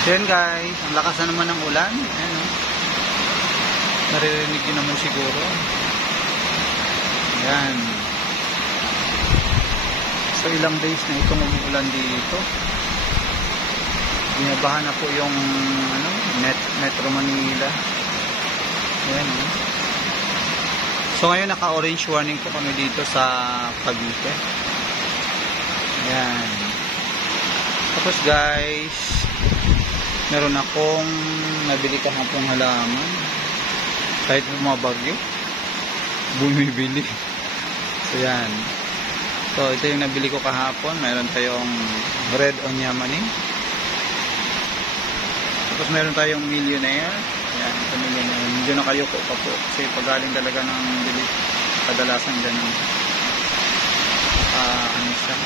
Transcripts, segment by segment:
So yan guys, ang lakas na naman ng ulan. Ayan, oh. Naririnig nyo naman siguro. Ayan. So ilang days na itong umuulan dito. Binabahan na po yung Metro Manila. Ayan, oh. So ngayon naka-orange warning po kami dito sa Cavite. Ayan. Tapos guys, meron akong nabili kahapong halaman. Kahit bumabagyo, bumibili. So yan. So ito yung nabili ko kahapon. Meron tayong red onyamani. Tapos meron tayong millionaire. Yan, ito millionaire. Medyo nakayuko pa po. Kasi pagaling talaga ng bili. Kadalasan ganun. Ano siya.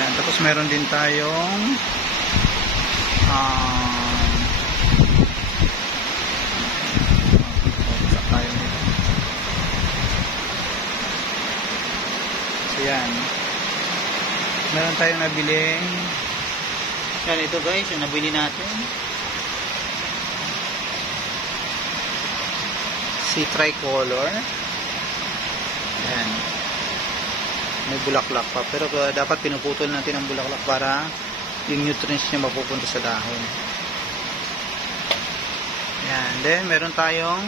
Yan. Tapos meron din tayong so yan. Meron tayong nabiling. Yan, ito guys, yung nabili natin. Si Tricolor. Yan. May bulaklak pa. Pero dapat pinuputol natin ang bulaklak para yung nutrients niya mapupunta sa dahon. Yan. Then, meron tayong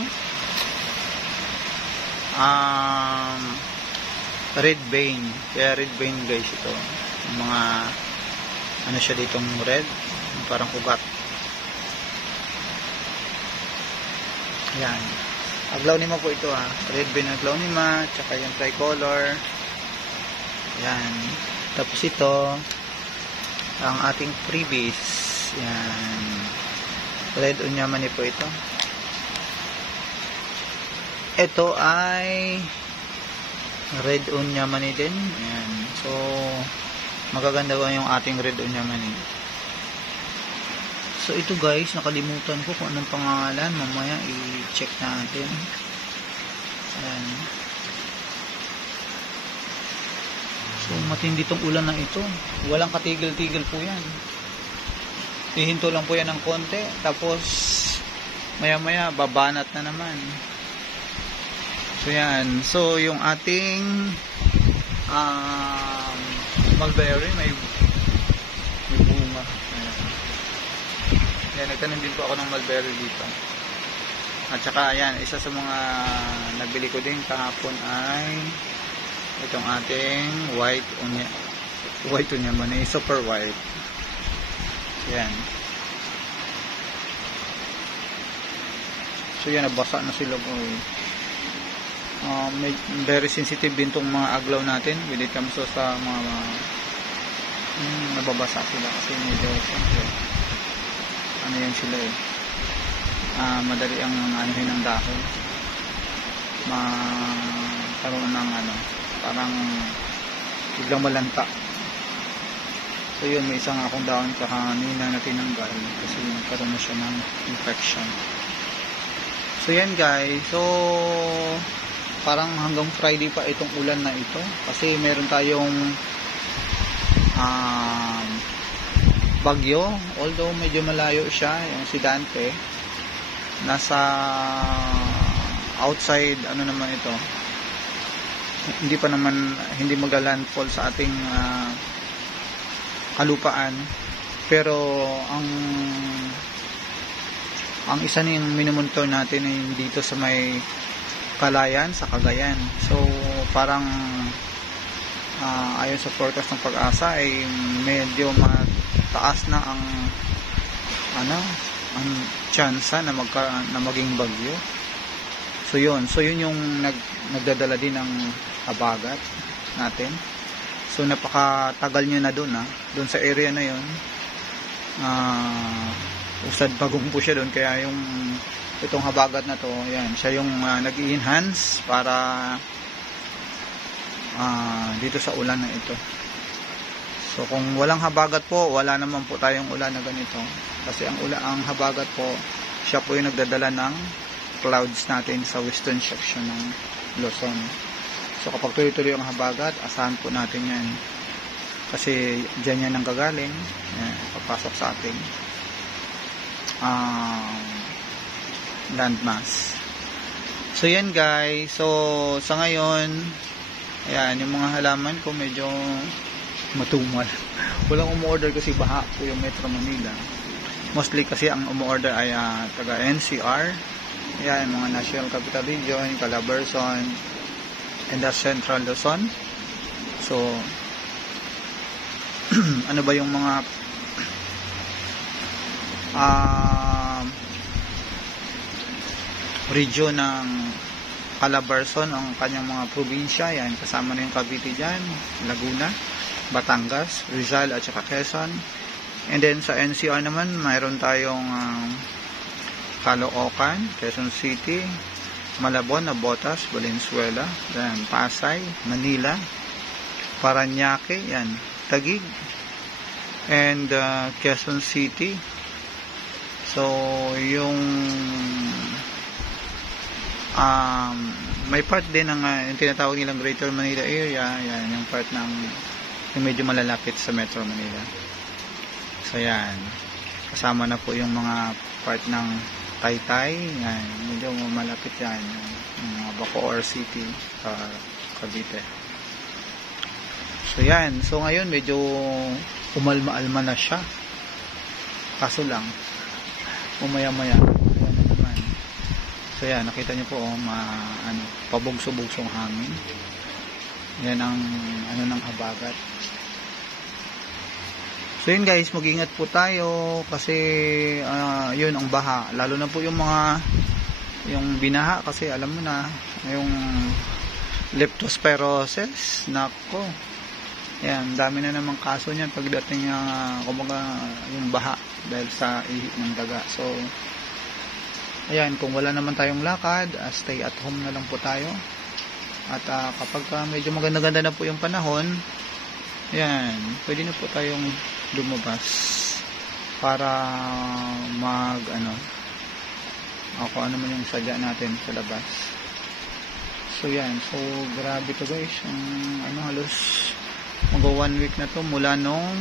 red vein. Kaya red vein guys ito. Yung mga ano siya ditong red. Parang ugat. Yan. Aglaonema po ito ha. Red vein aglaonema. Tsaka yung tricolor. Yan. Tapos ito ang ating freebies. Yan. Red onyamani po ito. Ito ay red onyamani din. Yan. So, magaganda ba yung ating red onyamani. So, ito guys, nakalimutan ko kung anong pangalan. Mamaya, i-check natin. Yan. So, matindi tong ulan na ito. Walang katigil-tigil po yan. Hihinto lang po yan ng konti. Tapos, maya-maya, babanat na naman. So, yan. So, yung ating mulberry, may bunga. Ayan. Yan, nagtanim din po ako ng mulberry dito. At saka, ayan, isa sa mga nabili ko din kahapon ay itong ating white onyamani, super white. Yan. So yan, nabasa na sila po. Very sensitive din tong mga aglaw natin when it comes to sa mga nababasa sila kasi medyo ano yan sila eh. Madali ang anuhin ng dahon. Karoon ng parang biglang malanta. So yun, may isang akong dahon kanina na tinanggal kasi nagkaroon na siya ng infection. So yan guys, so parang hanggang Friday pa itong ulan na ito kasi meron tayong bagyo, although medyo malayo siya, yung si Dante nasa outside naman ito, hindi magla-landfall sa ating kalupaan, pero ang isa niyang minumonitor natin ay dito sa may Kalayan, sa Cagayan. So parang ayon sa forecast ng Pag-asa ay medyo mataas na ang tsansa na maging bagyo. So yun yung nagdadala din ng habagat natin. So napakatagal nyo na dun dun sa area na yun. Usad bagong po siya dun, kaya yung itong habagat na to, yan, siya yung nag-i-enhance para dito sa ulan na ito. So kung walang habagat po, wala naman po tayong ulan na ganito. Kasi ang habagat po, siya po yung nagdadala ng clouds natin sa western section ng Luzon. So kapag tuloy-tuloy ang habagat, asahan po natin yan Kasi dyan yan ang kagaling. Ayan, papasok sa ating landmass. So yan guys, so sa ngayon, ayan, yung mga halaman ko medyo matumal. Walang umorder kasi baha po yung Metro Manila. Mostly kasi ang umorder ay taga NCR, ayan, mga National Capital Region, Calabarzon, and the Central Luzon. So ano ba yung mga region ng Calabarzon, ang kanyang mga probinsya, yan, kasama na yung Cavite dyan, Laguna, Batangas, Rizal at saka Quezon. And then sa NCR naman mayroon tayong Caloocan, Quezon City, Malabon, Navotas, Valenzuela, then Pasay, Manila, Parañaque, yan, Taguig, and Quezon City. So yung may part din ng yung tinatawag nilang Greater Manila area, yan, yung part ng yung medyo malalapit sa Metro Manila. So yan, kasama na po yung mga part ng Taytay, yan, medyo malapit yan, yung mga Bacoor City, Cavite. So yan, so ngayon medyo umalma-alma na siya, kaso lang umaya-maya naman. So yan, nakita niyo po pabugso-bugsong hangin. Yan ang ng habagat. So yun guys, mag-ingat po tayo kasi yun ang baha, lalo na po yung binaha, kasi alam mo na yung leptospirosis, nako. Yan, dami na namang kaso niyan pagdating kumbaga yung baha dahil sa ihi ng daga. So ayan, kung wala naman tayong lakad, stay at home na lang po tayo. At kapag medyo maganda-ganda na po yung panahon, ayan, pwede na po tayong lumabas para kung ano man yung sadya natin sa labas. So yan, so grabe to guys, halos mag-1 week na to mula nung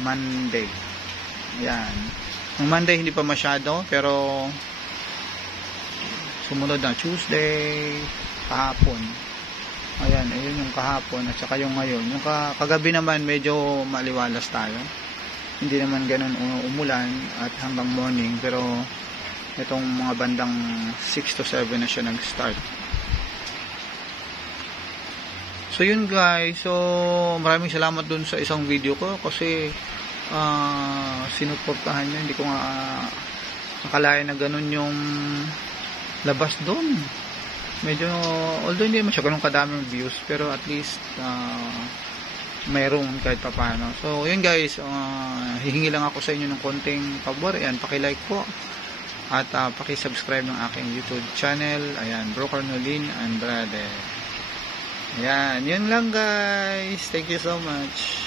Monday. Ayan, nung Monday hindi pa masyado, pero sumunod na Tuesday, kahapon. Ayan, ayun yung kahapon at saka yung ngayon. Yung kagabi naman medyo maliwalas tayo. Hindi naman ganun umulan at hanggang morning, pero itong mga bandang 6 to 7 na siya nag-start. So yun guys, so maraming salamat dun sa isang video ko kasi sinuportahan nyo. Hindi ko nga akalain na ganun yung labas dun. Medyo, although hindi masyado ganun kadaming views, pero at least mayroong kahit pa paano. So yun guys, hihingi lang ako sa inyo ng konting pabor. Ayan, pakilike po at pakisubscribe ng aking YouTube channel. Ayan, Broker Nolin and Brother. Ayan, yun lang guys. Thank you so much.